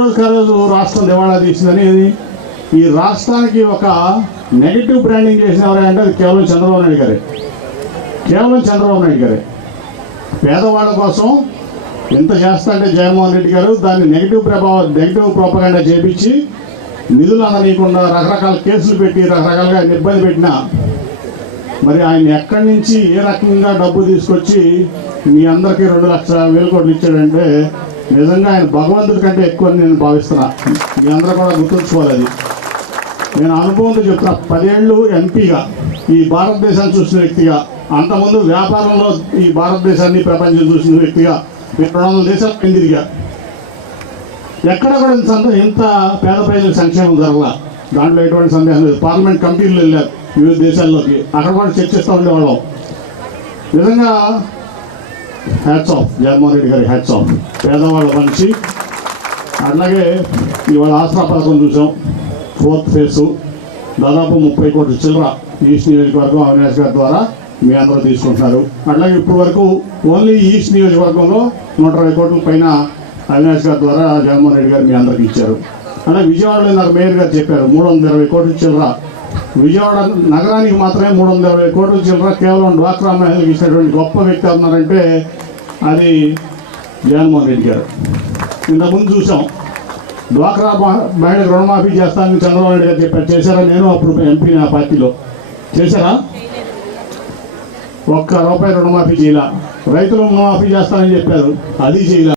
రోజు రాష్ట్రం దివాళా తీసిందని ఈ రాష్ట్రానికి ఒక నెగిటివ్ బ్రాండింగ్ చేసిన ఎవరంటే అది కేవలం చంద్రబాబు నాయుడు గారే. కేవలం చంద్రబాబు నాయుడు గారే. పేదవాళ్ళ కోసం ఎంత చేస్తాంటే జగన్మోహన్ రెడ్డి గారు దాన్ని నెగిటివ్ ప్రోపగండా చేపించి నిధులు అందనీయకుండా రకరకాల కేసులు పెట్టి రకరకాలుగా ఆయన ఇబ్బంది పెట్టినా మరి ఆయన ఎక్కడి నుంచి ఏ రకంగా డబ్బు తీసుకొచ్చి మీ అందరికీ 2,00,000 కోట్లు ఇచ్చాడంటే నిజంగా ఆయన భగవంతుడి కంటే ఎక్కువ నేను భావిస్తున్నా. మీ అందరూ కూడా గుర్తుంచుకోవాలి. అది నేను అనుభవంతో చెప్తున్నా. 10 ఏళ్ళు ఎంపీగా ఈ భారతదేశాన్ని చూసిన వ్యక్తిగా, అంతకుముందు వ్యాపారంలో ఈ భారతదేశాన్ని ప్రపంచం చూసిన వ్యక్తిగా 200 దేశాలు తిరిగా ఎక్కడ కూడా ఇంత పేద ప్రజలకు సంక్షేమం జరగల. దాంట్లో ఎటువంటి సందేహం లేదు. పార్లమెంట్ కమిటీలు వెళ్ళారు వివిధ దేశాల్లోకి, అక్కడ కూడా చర్చిస్తూ ఉండేవాళ్ళం. నిజంగా హ్యాట్స్ ఆఫ్ జగన్మోహన్ రెడ్డి గారి, హ్యాట్స్ ఆఫ్. పేదవాళ్ళ మనిషి. అట్లాగే ఇవాళ ఆసరా పథకం చూసాం. 4th ఫేసు దాదాపు 30 కోట్ల చిల్లర ఈస్ట్ నియోజకవర్గం అవినాష్ గారి ద్వారా మీ అందరూ తీసుకుంటున్నారు. అట్లాగే ఇప్పుడు వరకు ఓన్లీ ఈస్ట్ నియోజకవర్గంలో 120 కోట్ల పైన అవినాష్ గారి ద్వారా జగన్మోహన్ రెడ్డి గారు మీ అందరికి ఇచ్చారు. అలాగే విజయవాడలో నాకు మేయర్ గారు చెప్పారు 320 కోట్ల చిల్లర. విజయవాడ నగరానికి మాత్రమే 320 కోట్ల చిల్లర కేవలం డ్వాక్రా మహిళలకు ఇచ్చినటువంటి గొప్ప వ్యక్తి ఉన్నారంటే అది జగన్మోహన్ రెడ్డి గారు. ఇంతకుముందు చూసాం డ్వాక్రా మహిళలకు రుణమాఫీ చేస్తానని చంద్రబాబు నాయుడు గారు చెప్పారు. చేశారా? నేను అప్పుడు ఎంపీ నా పార్టీలో. చేశారా? ₹1 రుణమాఫీ చేయాల. రైతులు రుణమాఫీ చేస్తానని చెప్పారు, అది చేయాల.